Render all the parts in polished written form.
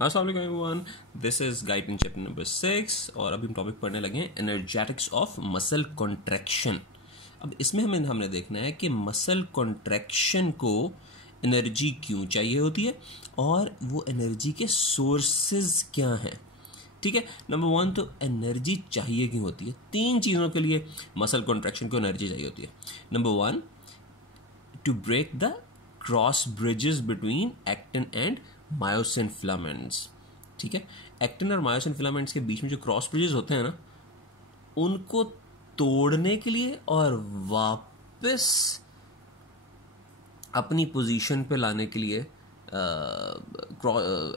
अस्सलाम वालेकुम everyone, this is guide in chapter number 6 और अभी हम टॉपिक पढ़ने लगे हैं एनर्जेटिक्स ऑफ मसल कॉन्ट्रैक्शन। अब इसमें हमने देखना है कि मसल कॉन्ट्रैक्शन को एनर्जी क्यों चाहिए होती है और वो एनर्जी के सोर्सेज क्या हैं। ठीक है, नंबर 1 तो एनर्जी चाहिए क्यों होती है। 3 चीज़ों के लिए मसल कॉन्ट्रैक्शन को एनर्जी चाहिए होती है। Number 1, to break the cross bridges between actin and myosin filaments. ठीक है, एक्टिन और मायोसिन फिलामेंट्स के बीच में जो क्रॉस ब्रिजेस होते हैं ना, उनको तोड़ने के लिए और वापस अपनी पोजीशन पे लाने के लिए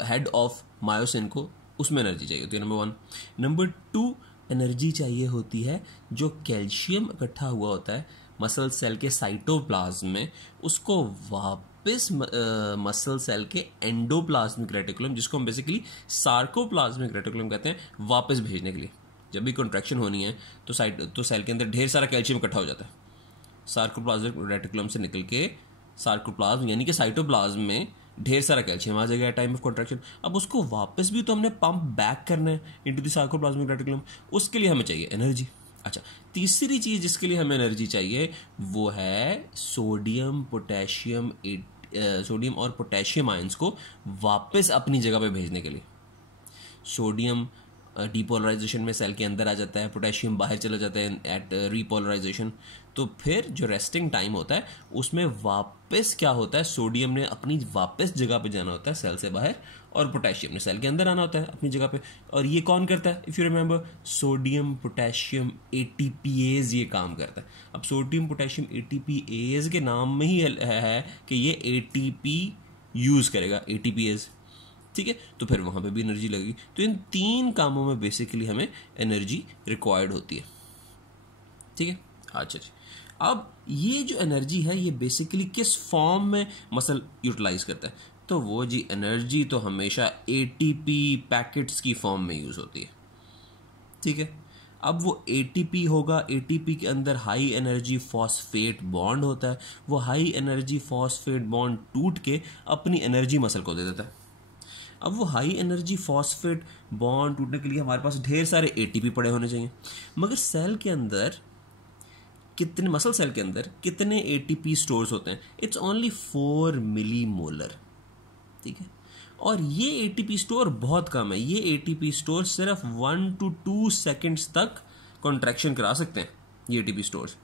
हेड ऑफ मायोसिन को, उसमें एनर्जी चाहिए होती है। नंबर 1। नंबर 2, एनर्जी चाहिए होती है जो कैल्शियम इकट्ठा हुआ होता है मसल सेल के साइटोप्लाज्म में, उसको वापस मसल सेल के एंडोप्लाज्मिक रेटिकुलम, जिसको हम बेसिकली सार्कोप्लाज्मिक रेटिकुलम कहते हैं, वापस भेजने के लिए। जब भी कॉन्ट्रैक्शन होनी है तो सेल के अंदर ढेर सारा कैल्शियम इकट्ठा हो जाता है। सार्कोप्लाज्मिक रेटिकुलम से निकल के सार्कोप्लाज्म यानी कि साइटोप्लाज्म में ढेर सारा कैल्शियम आ जाएगा टाइम ऑफ कॉन्ट्रैक्शन। अब उसको वापस भी तो हमने पंप बैक करना है इनटू द सार्कोप्लाज्मिक रेटिकुलम, उसके लिए हमें चाहिए एनर्जी। अच्छा, तीसरी चीज़ जिसके लिए हमें एनर्जी चाहिए वो है सोडियम और पोटेशियम आयंस को वापस अपनी जगह पे भेजने के लिए। सोडियम डीपोलराइजेशन में सेल के अंदर आ जाता है, पोटेशियम बाहर चला जाता है एट रीपोलराइजेशन। तो फिर जो रेस्टिंग टाइम होता है उसमें वापस क्या होता है, सोडियम ने अपनी वापस जगह पे जाना होता है सेल से बाहर, और पोटेशियम ने सेल के अंदर आना होता है अपनी जगह पे। और ये कौन करता है? If you remember, sodium potassium ATPase ये काम करता है। अब सोडियम पोटेशियम एटीपीएज के नाम में ही है कि ये एटीपी यूज़ करेगा, एटीपीएज। ठीक है, तो फिर वहाँ पे भी एनर्जी लगेगी। तो इन 3 कामों में बेसिकली हमें एनर्जी रिक्वायर्ड होती है। ठीक है, अच्छा जी। अब ये जो एनर्जी है ये बेसिकली किस फॉर्म में मसल यूटिलाइज करता है? तो वो जी एनर्जी तो हमेशा एटीपी पैकेट्स की फॉर्म में यूज़ होती है। ठीक है, अब वो एटीपी होगा, एटीपी के अंदर हाई एनर्जी फॉस्फेट बॉन्ड होता है। वो हाई एनर्जी फॉस्फेट बॉन्ड टूट के अपनी एनर्जी मसल को दे देता है। अब वो हाई एनर्जी फॉस्फेट बॉन्ड टूटने के लिए हमारे पास ढेर सारे एटीपी पड़े होने चाहिए, मगर सेल के अंदर मसल सेल के अंदर कितने एटीपी स्टोर्स होते हैं? It's only 4 millimolar. ठीक है, और ये एटीपी स्टोर बहुत कम है। ये एटीपी स्टोर सिर्फ 1 to 2 सेकेंड्स तक कॉन्ट्रैक्शन करा सकते हैं ये एटीपी स्टोर्स।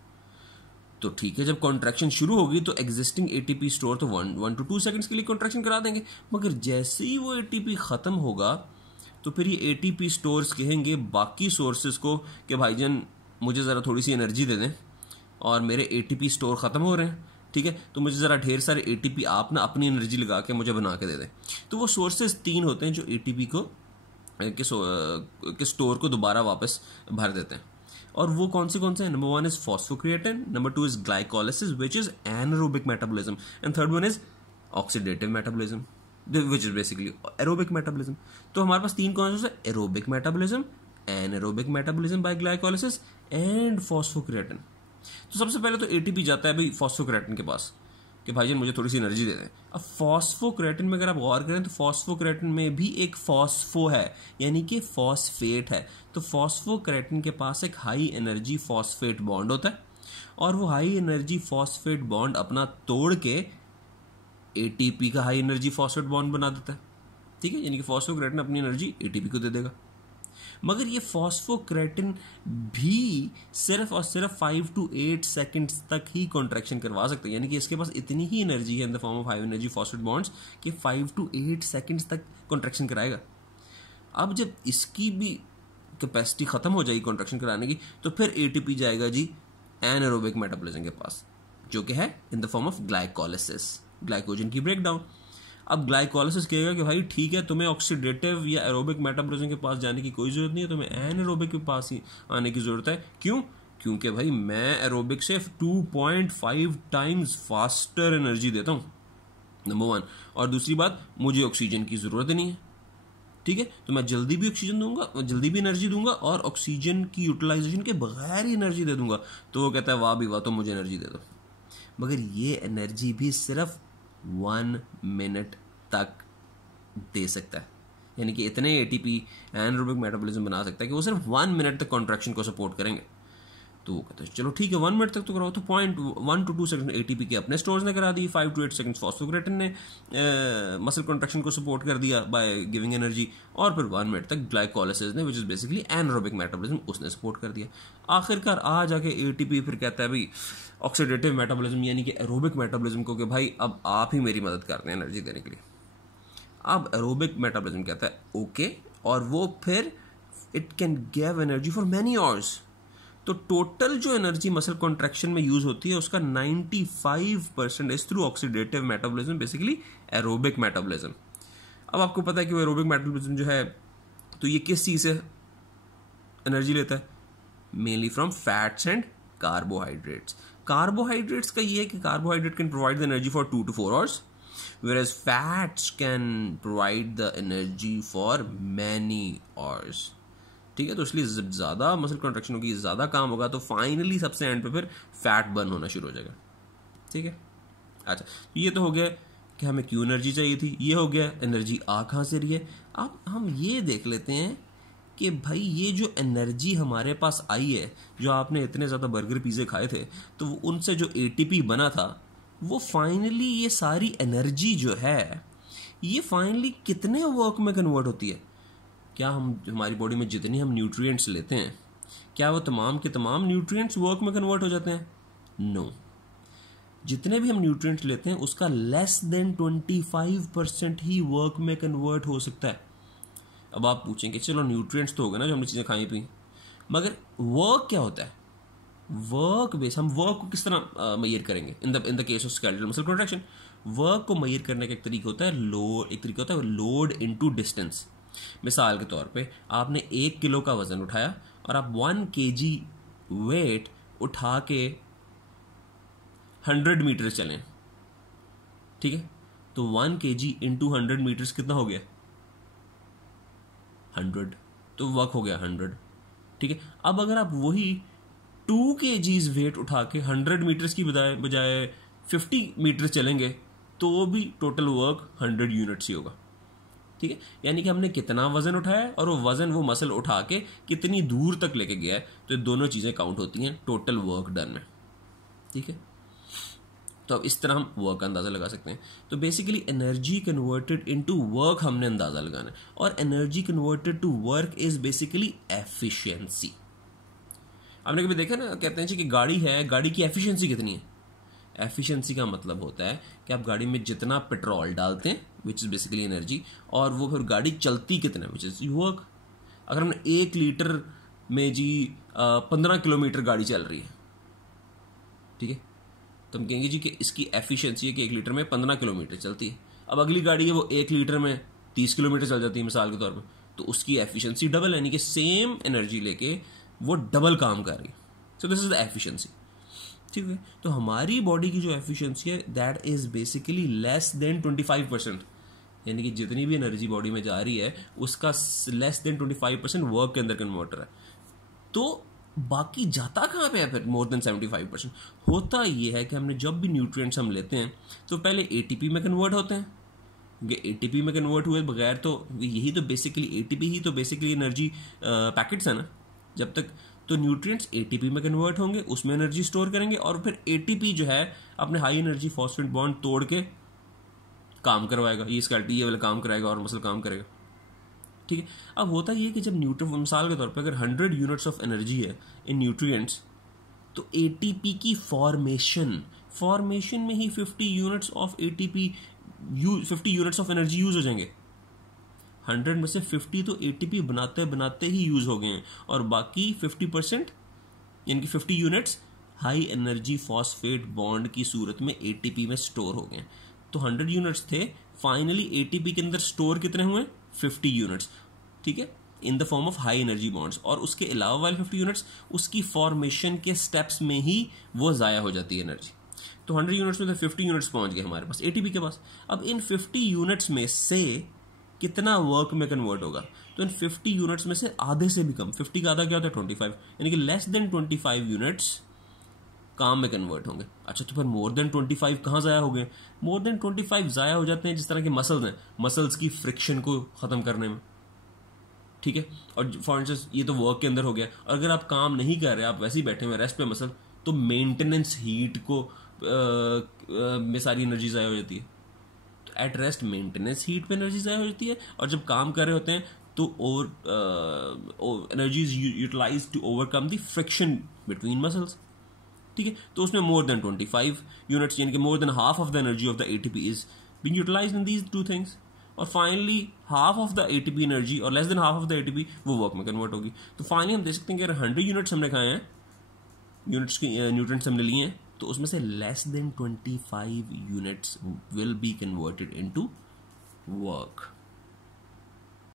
तो ठीक है, जब कॉन्ट्रैक्शन शुरू होगी तो एग्जिस्टिंग एटीपी स्टोर तो 1 to 2 सेकेंड्स के लिए कॉन्ट्रैक्शन करा देंगे, मगर जैसे ही वो एटीपी ख़त्म होगा तो फिर ये एटीपी स्टोर्स कहेंगे बाकी सोर्सेज को कि भाईजान मुझे ज़रा थोड़ी सी एनर्जी दे दें और मेरे एटीपी स्टोर ख़त्म हो रहे हैं। ठीक है, तो मुझे ज़रा ढेर सारे एटीपी आप ना अपनी एनर्जी लगा के मुझे बना के दे दें। तो वो सोर्सेज 3 होते हैं जो एटीपी को के स्टोर को दोबारा वापस भर देते हैं। और वो कौन से हैं? Number 1 is phosphocreatine, number 2 is glycolysis which is anaerobic metabolism, and third one is oxidative metabolism which is basically aerobic metabolism. तो हमारे पास 3 कौन से? Aerobic metabolism, anaerobic metabolism by glycolysis and phosphocreatine. तो सबसे पहले तो एटीपी जाता है भाई फॉस्फोक्रिएटिन के पास कि भाईजान मुझे थोड़ी सी एनर्जी दे दें। अब फॉस्फोक्रिएटिन में अगर आप गौर करें तो फॉस्फोक्रिएटिन में भी एक फॉस्फो है, यानी कि फॉस्फेट है। तो फॉस्फोक्रिएटिन के पास एक हाई एनर्जी फॉस्फेट बॉन्ड होता है और वो हाई एनर्जी फॉस्फेट बॉन्ड अपना तोड़ के एटीपी का हाई एनर्जी फॉस्फेट बॉन्ड बना देता है। ठीक है, यानी कि फॉस्फोक्रिएटिन अपनी एनर्जी एटीपी को दे देगा। मगर ये फॉस्फोक्रिएटिन भी सिर्फ और सिर्फ 5 to 8 सेकेंड्स तक ही कॉन्ट्रैक्शन करवा सकते हैं, यानी कि इसके पास इतनी ही एनर्जी है in the form of high energy phosphate bonds कि 5 to 8 सेकेंड्स तक कॉन्ट्रैक्शन कराएगा। अब जब इसकी भी कैपेसिटी खत्म हो जाएगी कॉन्ट्रैक्शन कराने की, तो फिर एटीपी जाएगा जी एनारोबिक मेटाबॉलिज्म के पास, जो कि है in the form of glycolysis, glycogen की ब्रेकडाउन। अब ग्लाइकोलिसिस कहेगा कि भाई ठीक है, तुम्हें ऑक्सीडेटिव या एरोबिक मेटाबॉलिज्म के पास जाने की कोई ज़रूरत नहीं है, तुम्हें एनारोबिक के पास ही आने की ज़रूरत है। क्यों? क्योंकि भाई मैं एरोबिक से 2.5 टाइम्स फास्टर एनर्जी देता हूँ, नंबर 1। और दूसरी बात, मुझे ऑक्सीजन की ज़रूरत नहीं है। ठीक है, तो मैं जल्दी भी ऑक्सीजन दूंगा, जल्दी भी एनर्जी दूंगा और ऑक्सीजन की यूटिलाइजेशन के बगैर ही एनर्जी दे दूंगा। तो वो कहता है वाह भी वाह, तो मुझे एनर्जी दे दो। मगर ये एनर्जी भी सिर्फ 1 मिनट तक दे सकता है। यानी कि इतने एटीपी एनारोबिक मेटाबॉलिज्म बना सकता है कि वो सिर्फ 1 मिनट तक कॉन्ट्रैक्शन को सपोर्ट करेंगे। तो वो कहते हैं चलो ठीक है 1 मिनट तक तो कराओ, तो 0.1 to 2 सेकंड एटीपी के अपने स्टोर्स ने करा दी, 5 to 8 सेकंड फॉस्फोग्रेटिन ने मसल कॉन्ट्रैक्शन को सपोर्ट कर दिया बाय गिविंग एनर्जी, और फिर 1 मिनट तक ग्लाइकोलाइसिस ने विच इज बेसिकली एनारोबिक मेटाबॉलिज्म उसने सपोर्ट कर दिया। आखिरकार आ जाके एटीपी फिर कहता है भाई ऑक्सीडेटिव मेटाबॉलिज्म यानी कि एरोबिक मेटाबॉलिज्म को कि भाई अब आप ही मेरी मदद करते हैं एनर्जी देने के लिए। अब एरोबिक मेटाबॉलिज्म कहता है ओके, और वो फिर it can give energy for many hours. तो टोटल जो एनर्जी मसल कॉन्ट्रैक्शन में यूज होती है उसका 95% is through oxidative metabolism, basically aerobic metabolism. अब आपको पता है कि वो एरोबिक मेटाबॉलिज्म जो है तो ये किस चीज से एनर्जी लेता है? Mainly from fats and carbohydrates. Carbohydrates का ये है कि carbohydrate can provide the energy for 2 to 4 hours, whereas fats can provide the energy for many hours। ठीक है, तो इसलिए जब ज़्यादा मसल कॉन्ट्रैक्शन होगी, ज़्यादा काम होगा, तो फाइनली सबसे एंड पे फिर फैट बर्न होना शुरू हो जाएगा। ठीक है, अच्छा ये तो हो गया कि हमें क्यों एनर्जी चाहिए थी, ये हो गया एनर्जी आ कहाँ से रही है। अब हम ये देख लेते हैं कि भाई ये जो एनर्जी हमारे पास आई है, जो आपने इतने ज़्यादा बर्गर पिज़्ज़े खाए थे तो उनसे जो एटीपी बना था, वो फाइनली ये सारी एनर्जी जो है ये फाइनली कितने वर्क में कन्वर्ट होती है? क्या हम हमारी बॉडी में जितनी हम न्यूट्रिएंट्स लेते हैं, क्या वो तमाम के तमाम न्यूट्रिएंट्स वर्क में कन्वर्ट हो जाते हैं? नो। जितने भी हम न्यूट्रिएंट्स लेते हैं उसका लेस देन 25% ही वर्क में कन्वर्ट हो सकता है। अब आप पूछेंगे चलो न्यूट्रिएंट्स तो हो गए ना जो हमने चीज़ें खाई पी, मगर वर्क क्या होता है? वर्क बेस, हम वर्क को किस तरह मेजर करेंगे? In the case of skeletal muscle contraction, work को मेजर करने का एक तरीका होता है लोड इनटू डिस्टेंस। मिसाल के तौर पे आपने 1 किलो का वजन उठाया और आप 1 kg वेट उठा के 100 मीटर चलें, ठीक है, तो 1 kg इंटू 100 मीटर्स कितना हो गया? 100, तो वर्क हो गया 100। ठीक है, अब अगर आप वही 2 kg वेट उठा के 100 मीटर्स की बजाय 50 मीटर चलेंगे तो वो भी टोटल वर्क 100 यूनिट्स ही होगा। ठीक है, यानी कि हमने कितना वजन उठाया और वो वजन वो मसल उठा के कितनी दूर तक लेके गया है, तो ये दोनों चीज़ें काउंट होती हैं टोटल वर्क डन में। ठीक है, तो अब इस तरह हम वर्क का अंदाज़ा लगा सकते हैं। तो basically energy converted into work हमने अंदाज़ा लगाना है, और energy converted to work is basically efficiency. आपने कभी देखा ना, कहते हैं कि गाड़ी है, गाड़ी की एफिशिएंसी कितनी है? एफिशिएंसी का मतलब होता है कि आप गाड़ी में जितना पेट्रोल डालते हैं विच इज़ बेसिकली एनर्जी, और वो फिर गाड़ी चलती कितना विच इज़ वर्क। अगर हमने 1 लीटर में जी 15 किलोमीटर गाड़ी चल रही है, ठीक है, तो हम कहेंगे जी कि इसकी एफिशिएंसी है कि 1 लीटर में 15 किलोमीटर चलती है। अब अगली गाड़ी है वो 1 लीटर में 30 किलोमीटर चल जाती है मिसाल के तौर पर, तो उसकी एफिशिएंसी डबल, यानी कि सेम एनर्जी लेके वो डबल काम कर रही है। So this is the efficiency. ठीक है, तो हमारी बॉडी की जो एफिशिएंसी है that is basically less than 25%, यानी कि जितनी भी एनर्जी बॉडी में जा रही है उसका लेस देन 25% वर्क के अंदर कन्वर्टर है। तो बाकी जाता कहाँ पे है फिर मोर देन 75%? होता ये है कि हमने जब भी न्यूट्रिएंट्स हम लेते हैं तो पहले एटीपी में कन्वर्ट होते हैं, क्योंकि एटीपी में कन्वर्ट हुए बगैर तो यही तो बेसिकली एटीपी ही तो बेसिकली एनर्जी पैकेट्स है ना। जब तक तो न्यूट्रिएंट्स एटीपी में कन्वर्ट होंगे, उसमें एनर्जी स्टोर करेंगे, और फिर एटीपी जो है अपने हाई एनर्जी फॉस्फेट बॉन्ड तोड़ के काम करवाएगा, ये वाला काम कराएगा और मसल काम करेगा। ठीक है, अब होता ये कि जब मिसाल के तौर पे अगर 100 यूनिट्स ऑफ एनर्जी है इन न्यूट्रिएंट्स, तो एटीपी की फॉर्मेशन में ही 50 units of ATP 50 units of energy use हो जाएंगे। 100 में से 50 तो एटीपी बनाते बनाते ही यूज हो गए हैं, और बाकी 50% यानी कि 50 units high energy phosphate bond की सूरत में एटीपी में स्टोर हो गए। तो 100 यूनिट्स थे, फाइनली एटीपी के अंदर स्टोर कितने हुए? 50 यूनिट्स। ठीक है, in the form of high energy bonds, और उसके अलावा वाले 50 यूनिट्स उसकी फॉर्मेशन के स्टेप्स में ही वो ज़ाया हो जाती है एनर्जी। तो 100 यूनिट्स में तो 50 यूनिट्स पहुंच गए हमारे पास एटीपी के पास। अब इन 50 यूनिट्स में से कितना वर्क में कन्वर्ट होगा? तो इन 50 यूनिट्स में से आधे से भी कम, 50 का आधा क्या होता है? 25, यानी कि लेस देन 25 यूनिट्स काम में कन्वर्ट होंगे। अच्छा, तो फिर मोर देन 25 कहाँ ज़ाया हो गए? मोर देन 25 ज़ाया हो जाते हैं जिस तरह के मसल्स हैं, मसल्स की फ्रिक्शन को ख़त्म करने में, ठीक है। और फॉर इंस्टेंस ये तो वर्क के अंदर हो गया। और अगर आप काम नहीं कर रहे, आप वैसे ही बैठे हुए रेस्ट पे मसल, तो मेंटेनेंस हीट को में सारी एनर्जी ज़ाया हो जाती है। तो एट रेस्ट मेंटेनेंस हीट पे एनर्जी ज़ाया हो जाती है, और जब काम कर रहे होते हैं तो और energy is utilise to overcome the friction between muscles, ठीक है। तो उसमें मोर देन 25 यूनिट्स, यानी कि more than half of the energy of the ATP is being utilised in these two things. और finally half of the ATP energy और less than half of the ATP वो work में convert होगी। तो finally हम देख सकते हैं कि अगर 100 यूनिट्स हमने खाए हैं, यूनिट्स की न्यूट्रिएंट्स हमने लिए हैं, तो उसमें से less than 25 units will be converted into work.